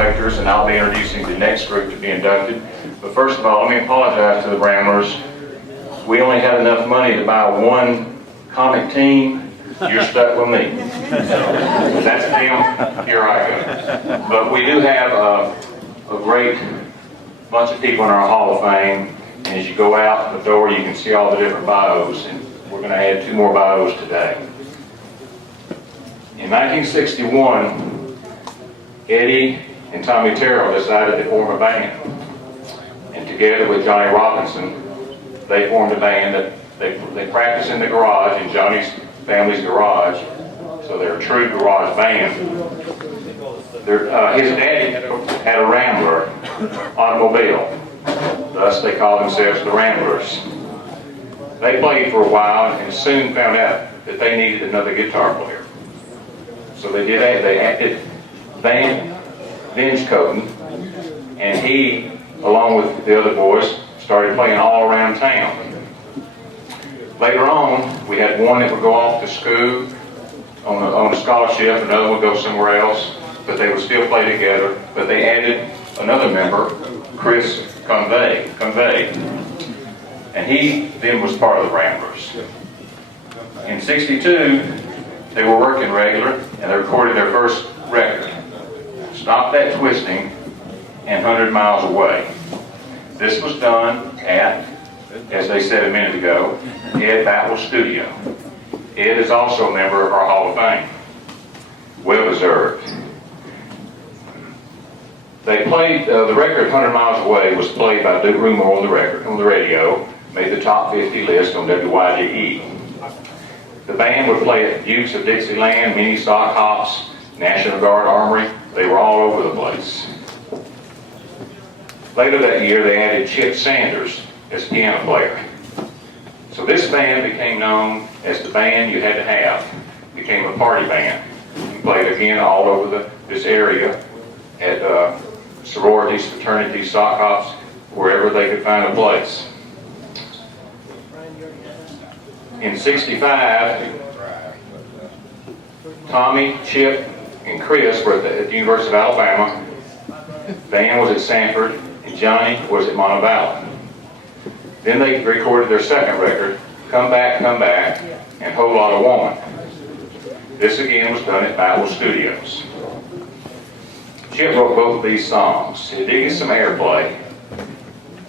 collectors, and I'll be introducing the next group to be inducted. But first of all, let me apologize to the Ramblers. We only had enough money to buy one comic team. You're stuck with me. That's them, here I go. But we do have a great bunch of people in our Hall of Fame. And as you go out the door, you can see all the different bios. And we're going to add 2 more bios today. In 1961, Eddie and Tommy Terrell decided to form a band. And together with Johnny Robinson, they formed a band that they practiced in the garage, in Johnny's family's garage. So they're a true garage band. His daddy had a Rambler automobile. Thus they called themselves the Ramblers. They played for a while and soon found out that they needed another guitar player. So they added Veenschoten, and he, along with the other boys, started playing all around town. Later on, we had one that would go off to school on a scholarship, another would go somewhere else, but they would still play together. But they added another member, Chris Convey, and he then was part of the Ramblers. In '62, they were working regular, and they recorded their first record, Stop That Twisting and 100 Miles Away. This was done at, as they said a minute ago, Boutwell Studios. Ed is also a member of our Hall of Fame. Well deserved. They played, the record 100 Miles Away was played by Duke Rumore on the radio, made the top 50 list on WYDE. The band would play at Duke's of Dixieland, mini sock hops, National Guard Amory. They were all over the place. Later that year, they added Chip Sanders as piano player. So this band became known as the band you had to have. It became a party band. We played again all over this area at sororities, fraternities, sock hops, wherever they could find a place. In '65, Tommy, Chip, and Chris were at the University of Alabama. Van was at Samford, and Johnny was at Montevallo. Then they recorded their second record, Come Back, and Whole Lot of Woman. This again was done at Boutwell Studios. Chip wrote both of these songs. It did get some airplay,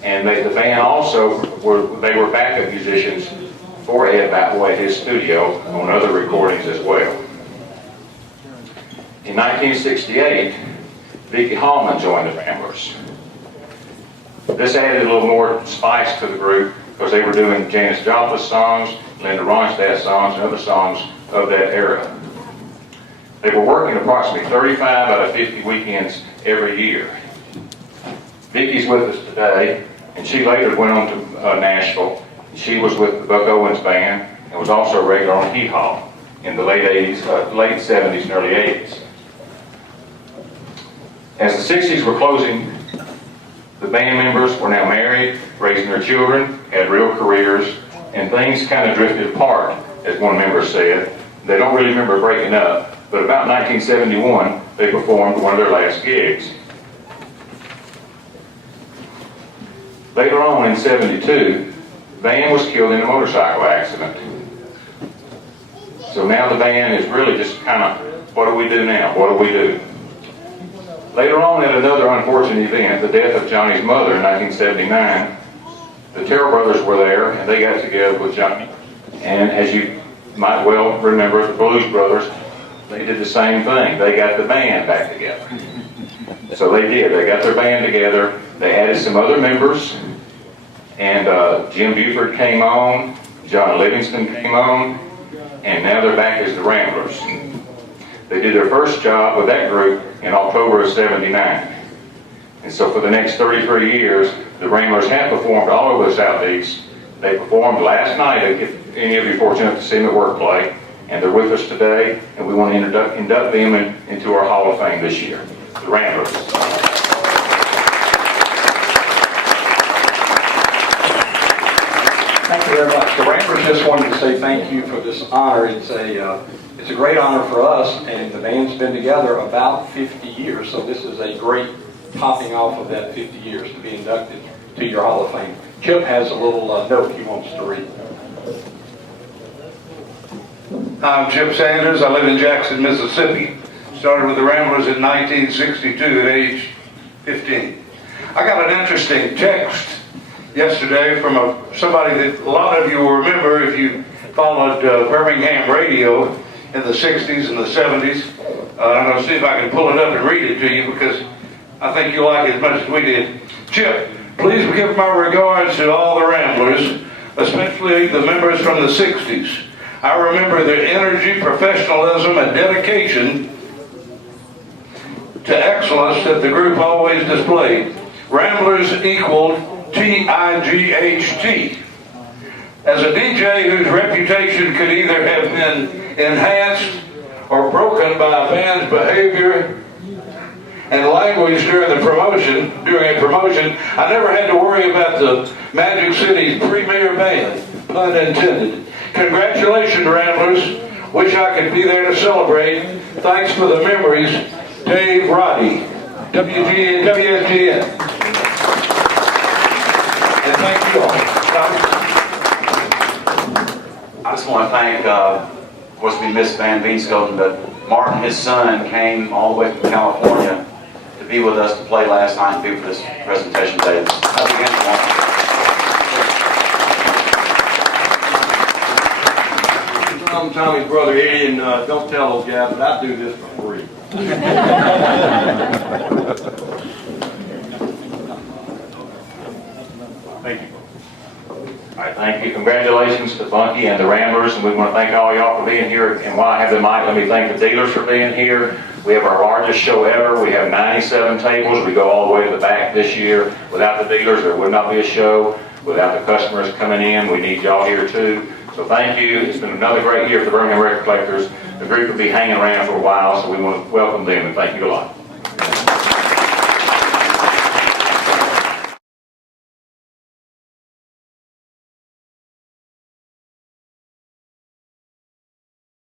and the band also were backup musicians for Ed Boutwell at his studio on other recordings as well. In 1968, Vicki Hallman joined the Ramblers. This added a little more spice to the group because they were doing Janis Joplin songs, Linda Ronstadt songs, and other songs of that era. They were working approximately 35 out of 50 weekends every year. Vicki's with us today, and she later went on to Nashville. She was with the Buck Owens Band and was also a regular on Hee Haw in the late 70s and early 80s. As the 60s were closing, the band members were now married, raising their children, had real careers, and things kind of drifted apart, as one member said. They don't really remember breaking up, but about 1971, they performed one of their last gigs. Later on in '72, Van was killed in a motorcycle accident. So now the band is really just kind of, what do we do now? What do we do? Later on, at another unfortunate event, the death of Johnny's mother in 1979, the Terrell brothers were there, and they got together with Johnny. And as you might well remember, the Blues Brothers, they did the same thing. They got the band back together. So they did. They got their band together. They added some other members, and Jim Buford came on, John Livingston came on, and now they're back as the Ramblers. They did their first job with that group in October of '79. And so for the next 33 years, the Ramblers have performed all over the Southeast. They performed last night, if any of you are fortunate to see them at work play, and they're with us today, and we want to induct them into our Hall of Fame this year, the Ramblers. Thank you, very much. The Ramblers just wanted to say thank you for this honor. It's a great honor for us, and the band's been together about 50 years, so this is a great topping off of that 50 years to be inducted to your Hall of Fame. Chip has a little note he wants to read. I'm Chip Sanders. I live in Jackson, Mississippi. Started with the Ramblers in 1962 at age 15. I got an interesting text yesterday from somebody that a lot of you will remember if you followed Birmingham radio in the 60s and the 70s. I'm going to see if I can pull it up and read it to you because I think you'll like it as much as we did. Chip, please give my regards to all the Ramblers, especially the members from the 60s. I remember their energy, professionalism, and dedication to excellence that the group always displayed. Ramblers equaled TIGHT. As a DJ whose reputation could either have been enhanced or broken by a band's behavior and language during a promotion, I never had to worry about the Magic City's premier band, pun intended. Congratulations, Ramblers. Wish I could be there to celebrate. Thanks for the memories, Dave Roddy, WSGN. And thank you all. I just want to thank, of course, we missed Van Veenschoten, but Martin, his son, came all the way from California to be with us to play last night and be with this presentation today. I'm Tommy's brother Eddie, and don't tell those guys, but I do this for free. Thank you. All right, thank you. Congratulations to Bunky and the Ramblers, and we want to thank all y'all for being here. And while I have the mic, let me thank the dealers for being here. We have our largest show ever. We have 97 tables. We go all the way to the back this year. Without the dealers, there would not be a show. Without the customers coming in, we need y'all here too. So thank you. It's been another great year for the Birmingham Record Collectors. The group will be hanging around for a while, so we want to welcome them and thank you a lot.